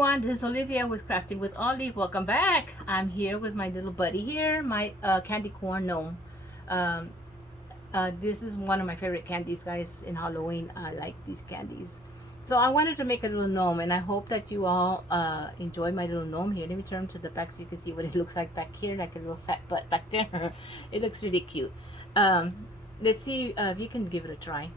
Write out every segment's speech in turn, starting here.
everyone, this is Olivia with Crafting with Ollie. Welcome back. I'm here with my little buddy here, my candy corn gnome. Um, this is one of my favorite candies, guys. In Halloween, I like these candies. So I wanted to make a little gnome, and I hope that you all enjoy my little gnome here. Let me turn to the back so you can see what it looks like back here, like a little fat butt back there. It looks really cute. Let's see if you can give it a try.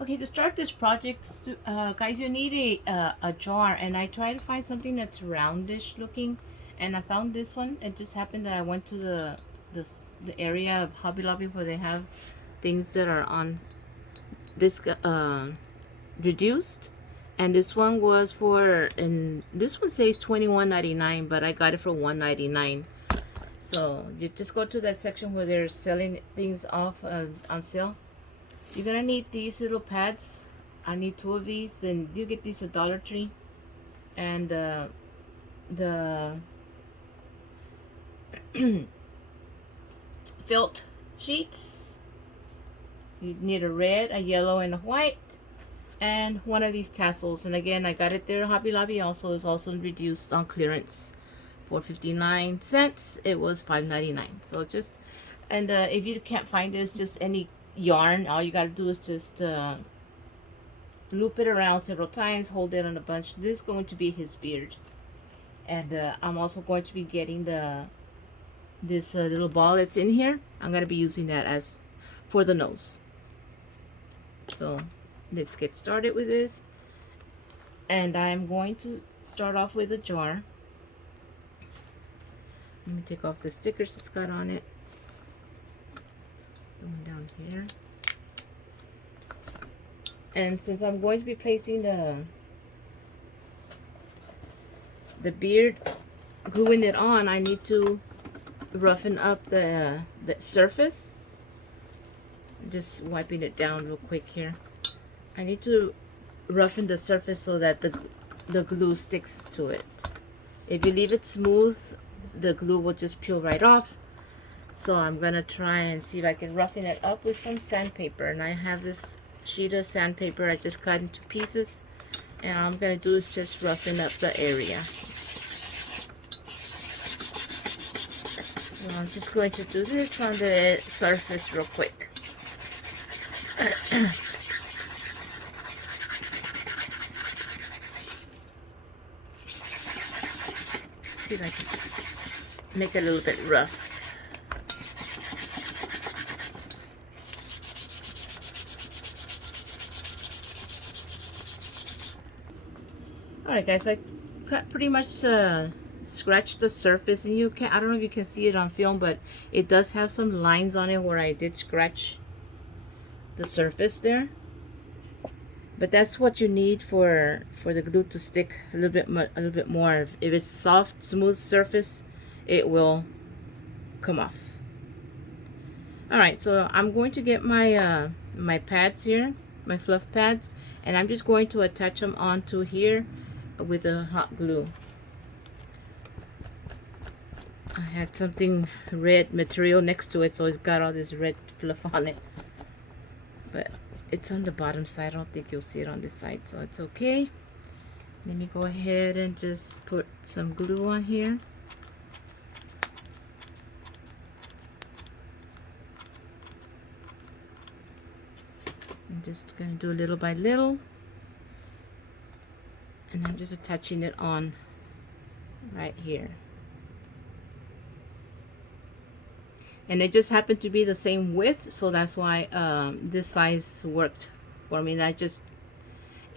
Okay, to start this project, guys, you need a jar, and I tried to find something that's roundish looking, and I found this one. It just happened that I went to the area of Hobby Lobby where they have things that are on this reduced, and this one was for, and this one says $21.99, but I got it for $1.99. So you just go to that section where they're selling things off on sale. You're gonna need these little pads. I need 2 of these. Then you get these at Dollar Tree. And the felt sheets. You need a red, a yellow, and a white, and one of these tassels. And again, I got it there. Hobby Lobby also is also reduced on clearance for 59 cents. It was $5.99. So just, and if you can't find this, just any yarn, all you got to do is just loop it around several times, hold it on a bunch. This is going to be his beard, and I'm also going to be getting this little ball that's in here. I'm going to be using that as for the nose. So let's get started with this, and I'm going to start off with a jar. Let me take off the stickers it's got on it. Going down here, and since I'm going to be placing the beard, gluing it on, I need to roughen up the surface. Just wiping it down real quick here. I need to roughen the surface so that the glue sticks to it. If you leave it smooth, the glue will just peel right off. So I'm gonna try and see if I can roughen it up with some sandpaper, and I have this sheet of sandpaper I just cut into pieces, and all I'm gonna do is just roughen up the area. So I'm just going to do this on the surface real quick. See if I can make it a little bit rough. Alright guys, I cut pretty much scratched the surface, and you can, I don't know if you can see it on film, but it does have some lines on it where I did scratch the surface there. But that's what you need for the glue to stick a little bit more. If it's soft, smooth surface, it will come off. Alright, so I'm going to get my my pads here, my fluff pads, and I'm just going to attach them onto here with the hot glue. I had something red material next to it, so it's got all this red fluff on it, but it's on the bottom side. I don't think you'll see it on this side, so it's okay. Let me go ahead and just put some glue on here. I'm just gonna do little by little, and I'm just attaching it on right here. And it just happened to be the same width, so that's why this size worked for me. And it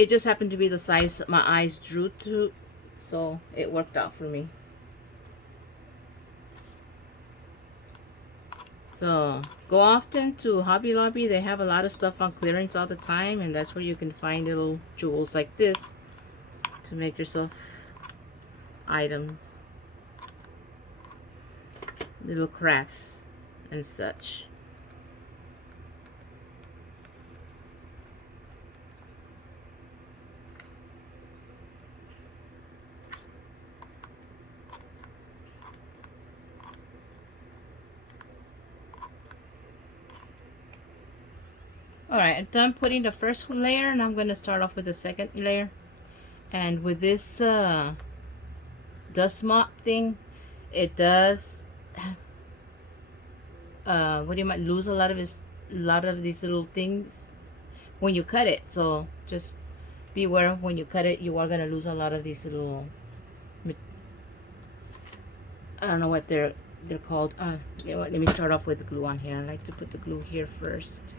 just happened to be the size my eyes drew to, so it worked out for me. So go often to Hobby Lobby. They have a lot of stuff on clearance all the time, and that's where you can find little jewels like this to make yourself items, little crafts and such. Alright, I'm done putting the first layer, and I'm going to start off with the second layer. And with this dust mop thing, it does what do you might lose a lot of these little things when you cut it. So just beware, when you cut it, you are gonna lose a lot of these little, I don't know what they're called. You know what, let me start off with the glue on here. I like to put the glue here first.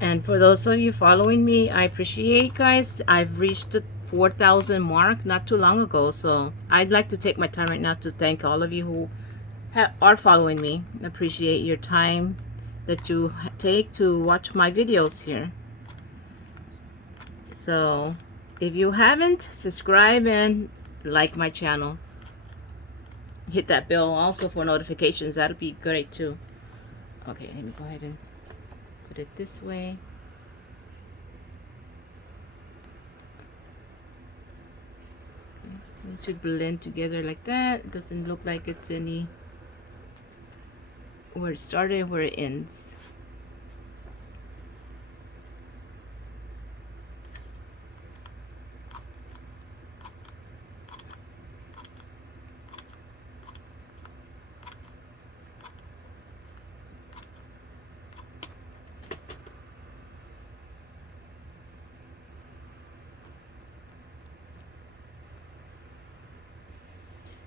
And for those of you following me, I appreciate, guys. I've reached the 4,000 mark not too long ago, so I'd like to take my time right now to thank all of you who are following me. I appreciate your time that you take to watch my videos here. So if you haven't, subscribe and like my channel. Hit that bell also for notifications. That'll be great too. Okay, let me go ahead and put it this way. Okay. It should blend together like that. It doesn't look like it's any where it started, where it ends.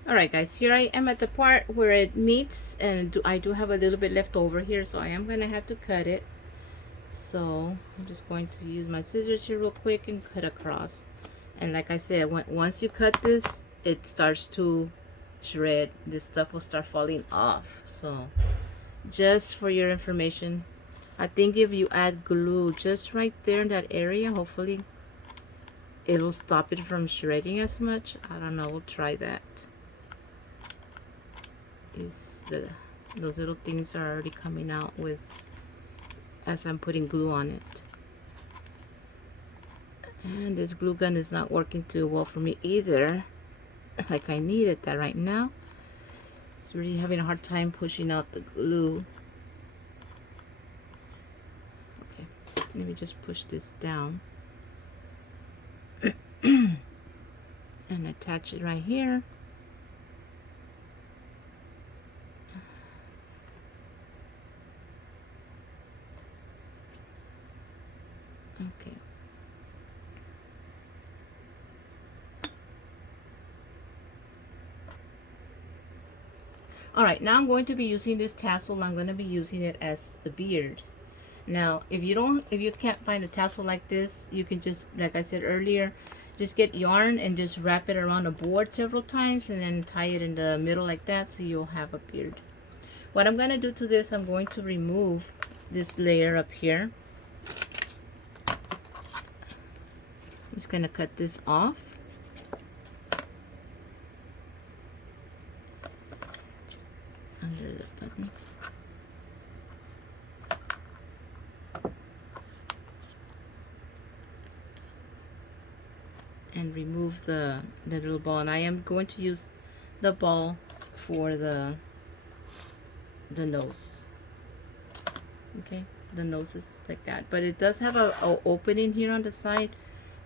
Alright guys, here I am at the part where it meets, and I do have a little bit left over here, so I am going to have to cut it. So I'm just going to use my scissors here real quick and cut across. And like I said, once you cut this, it starts to shred. This stuff will start falling off. So just for your information, I think if you add glue just right there in that area, hopefully it'll stop it from shredding as much. I don't know, we'll try that. Those little things are already coming out with as I'm putting glue on it. And this glue gun is not working too well for me either, like I needed that right now. It's really having a hard time pushing out the glue. Okay, let me just push this down and attach it right here. Okay. Alright, now I'm going to be using this tassel. I'm going to be using it as the beard. Now, if you can't find a tassel like this, you can just, like I said earlier, just get yarn and just wrap it around a board several times and then tie it in the middle like that, so you'll have a beard. What I'm going to do to this, I'm going to remove this layer up here. I'm just going to cut this off. It's under the button. And remove the little ball. And I am going to use the ball for the nose. Okay, the nose is like that. But it does have a opening here on the side.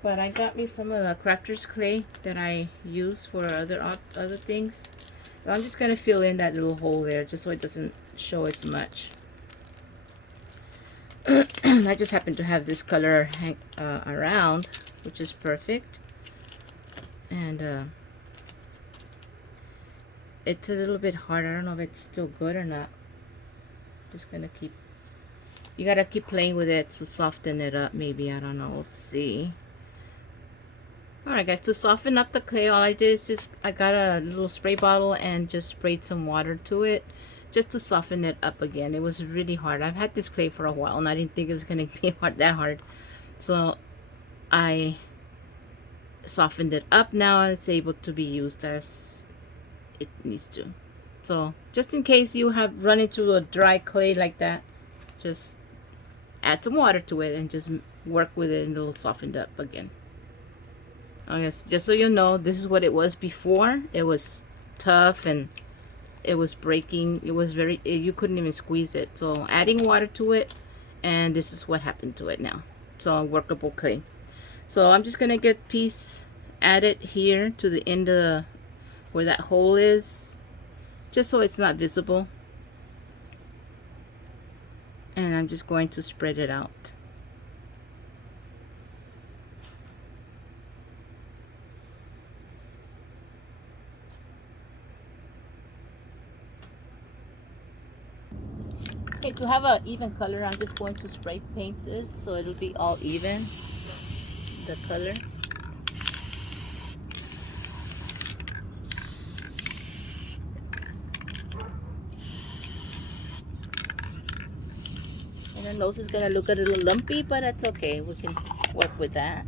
But I got me some of the crafter's clay that I use for other things. So I'm just going to fill in that little hole there just so it doesn't show as much. I just happen to have this color around, which is perfect. And it's a little bit hard. I don't know if it's still good or not. Just going to keep... You got to keep playing with it to soften it up maybe. I don't know. We'll see. Alright guys, to soften up the clay, all I did is I got a little spray bottle and just sprayed some water to it just to soften it up again. It was really hard. I've had this clay for a while and I didn't think it was going to be that hard. So I softened it up. Now it's able to be used as it needs to. So just in case you have run into a dry clay like that, just add some water to it and just work with it and it'll soften up again. Oh yes, just so you know, this is what it was before. It was tough and it was breaking. It was very, you couldn't even squeeze it. So adding water to it, and this is what happened to it now. So workable clay. So I'm just gonna get piece added here to the end of where that hole is, just so it's not visible. And I'm just going to spread it out. Okay, to have an even color, I'm just going to spray paint this so it'll be all even, the color. And the nose is gonna look a little lumpy, but that's okay. We can work with that.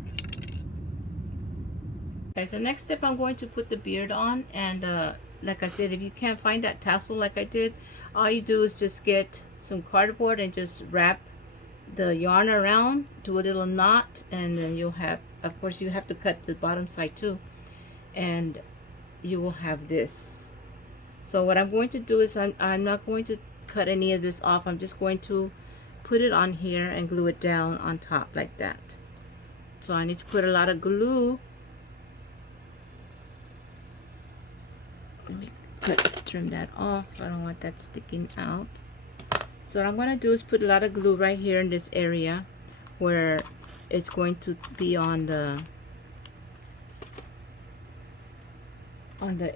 Okay, so next step, I'm going to put the beard on, and like I said, if you can't find that tassel like I did, all you do is just get some cardboard and just wrap the yarn around, do a little knot, and then you'll have, of course you have to cut the bottom side too, and you will have this. So what I'm going to do is I'm not going to cut any of this off. I'm just going to put it on here and glue it down on top like that. So I need to put a lot of glue. Let me trim that off. I don't want that sticking out. So what I'm going to do is put a lot of glue right here in this area where it's going to be on the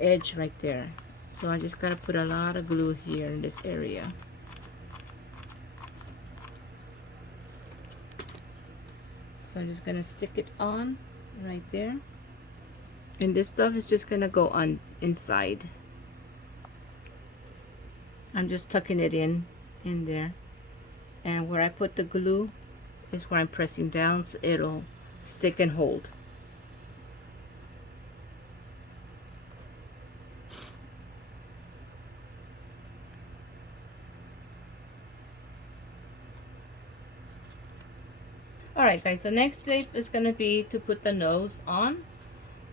edge right there. So I just got to put a lot of glue here in this area. So I'm just going to stick it on right there. And this stuff is just going to go on inside. I'm just tucking it in there. And where I put the glue is where I'm pressing down so it'll stick and hold. Alright guys, the next step is going to be to put the nose on.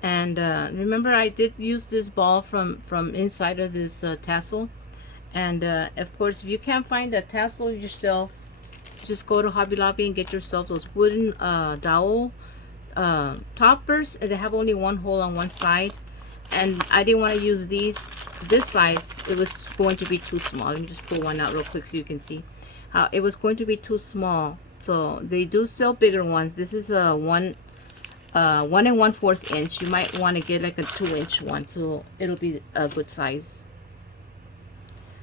And remember, I did use this ball from inside of this tassel. And of course, if you can't find the tassel yourself, just go to Hobby Lobby and get yourself those wooden dowel toppers. And they have only one hole on one side. And I didn't want to use this size. It was going to be too small. Let me just pull one out real quick so you can see how it was going to be too small. So they do sell bigger ones. This is a 1 1 1/4 inch. You might want to get like a 2-inch one, so it'll be a good size.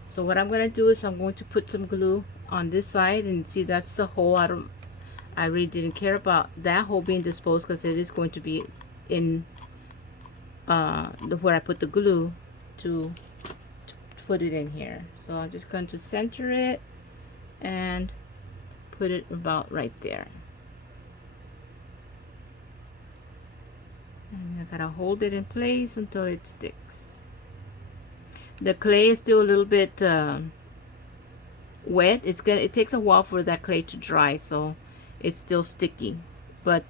So what I'm going to do is I'm going to put some glue on this side, and see, that's the hole. I really didn't care about that hole being disposed because it is going to be in where I put the glue to put it in here. So I'm just going to center it and put it about right there. And I gotta hold it in place until it sticks. The clay is still a little bit wet. It takes a while for that clay to dry, so it's still sticky. But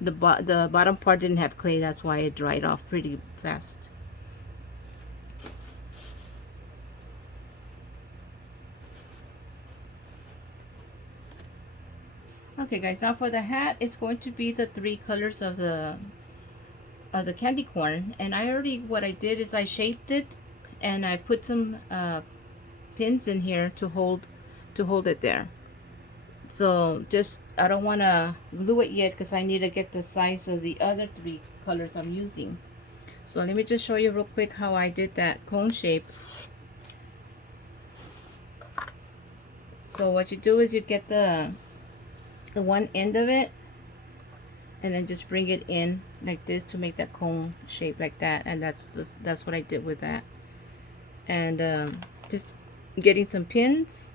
the bottom part didn't have clay, that's why it dried off pretty fast. Okay guys, now for the hat, it's going to be the 3 colors of the candy corn. And what I did is I shaped it, and I put some pins in here to hold it there. So just, I don't want to glue it yet because I need to get the size of the other 3 colors I'm using. So let me just show you real quick how I did that cone shape. So what you do is you get the one end of it, and then just bring it in like this to make that cone shape like that. And that's what I did with that. And just getting some pins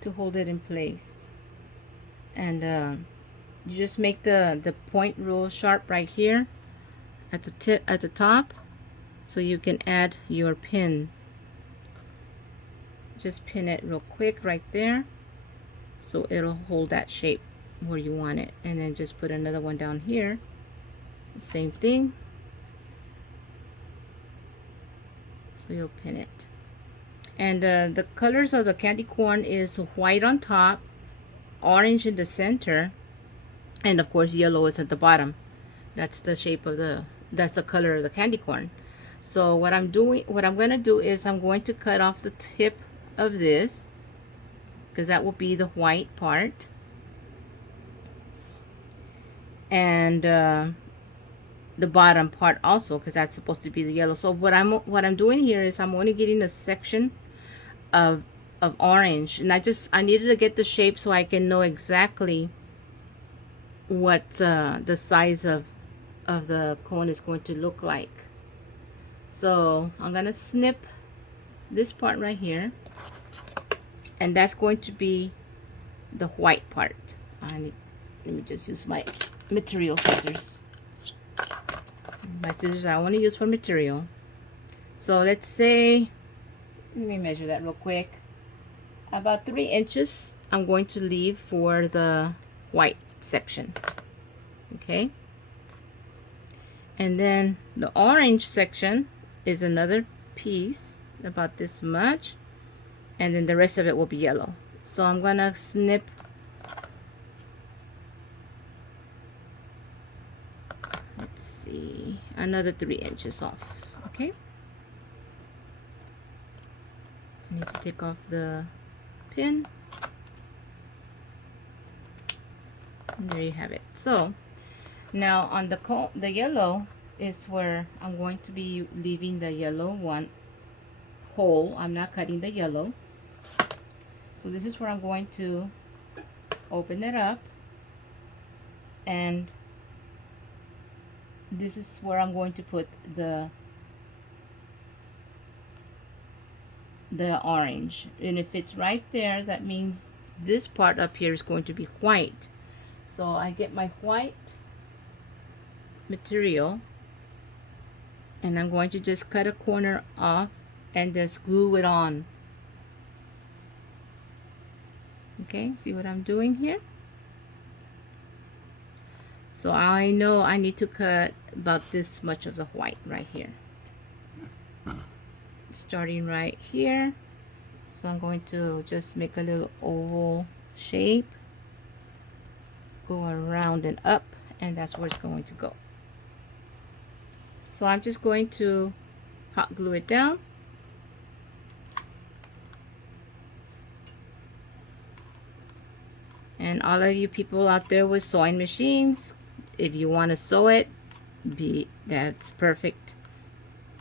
to hold it in place. And you just make the point real sharp right here at the tip, at the top, so you can add your pin. Just pin it real quick right there so it'll hold that shape where you want it. And then just put another one down here, same thing, so you'll pin it. And the colors of the candy corn is white on top, orange in the center, and of course yellow is at the bottom. That's the shape of that's the color of the candy corn. So what I'm going to do is I'm going to cut off the tip of this, because that will be the white part, and the bottom part also, because that's supposed to be the yellow. So what I'm doing here is I'm only getting a section of orange, and I needed to get the shape so I can know exactly what the size of the cone is going to look like. So I'm gonna snip this part right here, and that's going to be the white part. Let me just use my material scissors. My scissors I want to use for material. So let's say, let me measure that real quick. About 3 inches I'm going to leave for the white section. Okay. And then the orange section is another piece about this much, and then the rest of it will be yellow. So I'm gonna snip let's see, another 3 inches off. Okay, I need to take off the pin, and there you have it. So now on the yellow is where I'm going to be leaving the yellow one whole. I'm not cutting the yellow. So this is where I'm going to open it up, and this is where I'm going to put the orange. And if it's right there, that means this part up here is going to be white. So I get my white material, and I'm going to just cut a corner off and just glue it on. Okay, see what I'm doing here? So I know I need to cut about this much of the white right here, starting right here. So I'm going to just make a little oval shape, go around and up, and that's where it's going to go. So I'm just going to hot glue it down. And all of you people out there with sewing machines, if you want to sew it, that's perfect.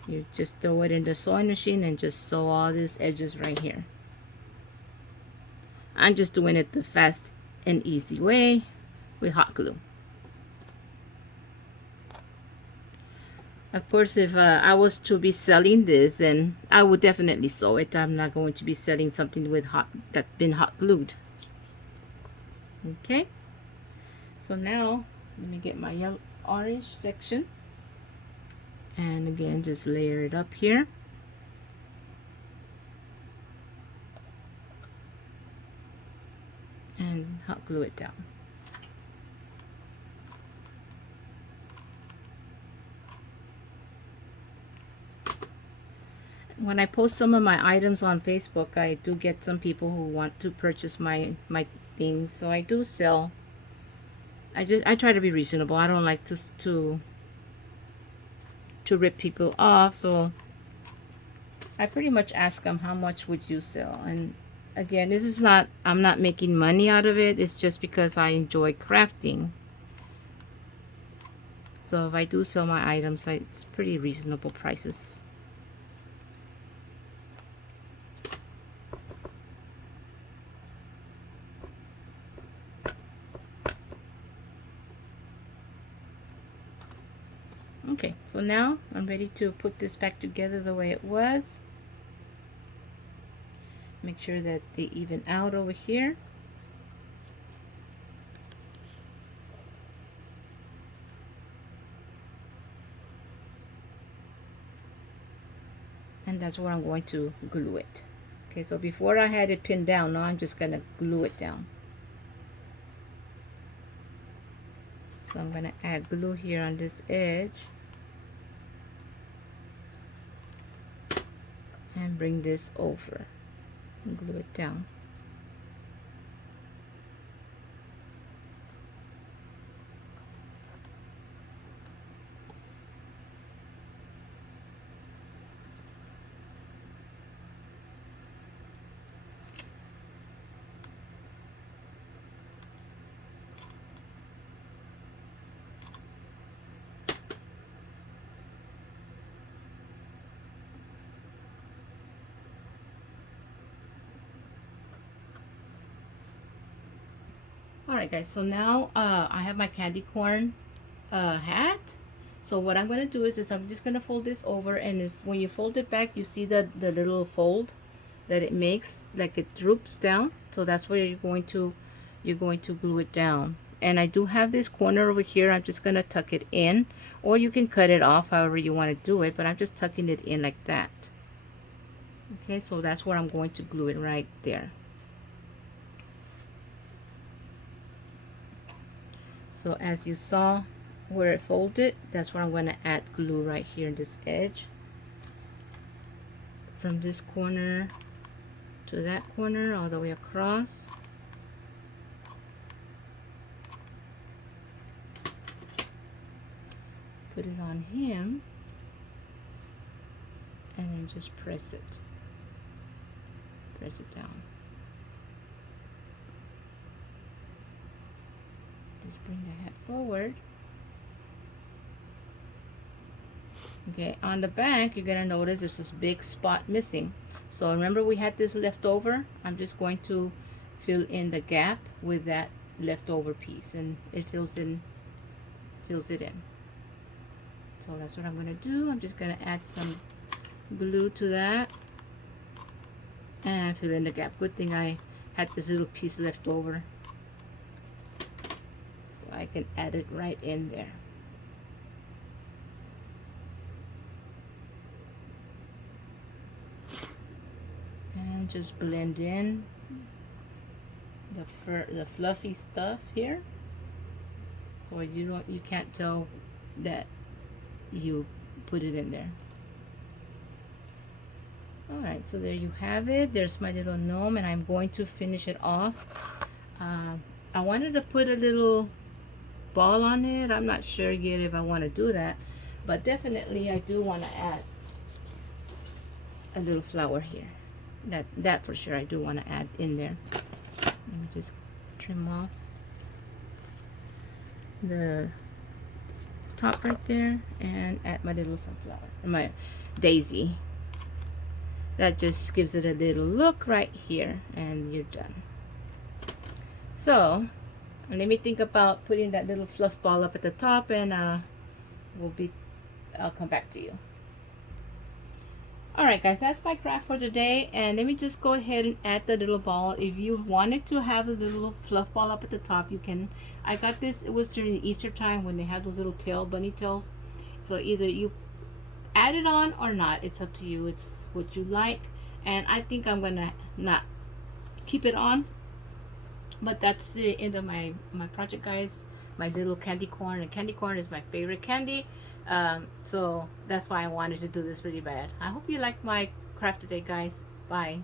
You just throw it in the sewing machine and just sew all these edges right here. I'm just doing it the fast and easy way with hot glue. Of course, if I was to be selling this, then I would definitely sew it. I'm not going to be selling something with that's been hot glued. Okay, so now let me get my yellow orange section, and again just layer it up here, and hot glue it down. When I post some of my items on Facebook, I do get some people who want to purchase my things, so I do sell. I try to be reasonable. I don't like to rip people off, so I pretty much ask them, how much would you sell? And again, this is not, I'm not making money out of it. It's just because I enjoy crafting. So if I do sell my items, it's pretty reasonable prices. Okay, so now I'm ready to put this back together the way it was. Make sure that they even out over here. And that's where I'm going to glue it. Okay, so before I had it pinned down, now I'm just gonna glue it down. So I'm gonna add glue here on this edge, and bring this over and glue it down. Alright guys, so now I have my candy corn hat. So what I'm going to do is I'm just going to fold this over, and when you fold it back, you see the little fold that it makes, like it droops down. So that's where you're going to glue it down. And I do have this corner over here. I'm just going to tuck it in, or you can cut it off however you want to do it, but I'm just tucking it in like that. Okay, so that's where I'm going to glue it, right there. So as you saw where it folded, that's where I'm going to add glue, right here in this edge, from this corner to that corner all the way across. Put it on him and then just press it down. Just bring the hat forward. Okay, on the back you're gonna notice there's this big spot missing. So remember we had this left over. I'm just going to fill in the gap with that leftover piece, and it fills it in. So that's what I'm gonna do. I'm just gonna add some glue to that and fill in the gap. Good thing I had this little piece left over, so I can add it right in there. And just blend in the fluffy stuff here, so you can't tell that you put it in there. Alright, so there you have it. There's my little gnome, and I'm going to finish it off. I wanted to put a little ball on it. I'm not sure yet if I want to do that, but definitely I do want to add a little flower here. That for sure I do want to add in there. Let me just trim off the top right there and add my little sunflower, my daisy. That just gives it a little look right here, and you're done. So let me think about putting that little fluff ball up at the top, and I'll come back to you. Alright guys, that's my craft for today, and let me just go ahead and add the little ball. If you wanted to have a little fluff ball up at the top, you can. I got this, it was during the Easter time when they had those little bunny tails. So either you add it on or not, it's up to you. It's what you like, and I think I'm gonna not keep it on. But that's the end of my project, guys. My little candy corn, and candy corn is my favorite candy. So that's why I wanted to do this really bad. I hope you liked my craft today, guys. Bye.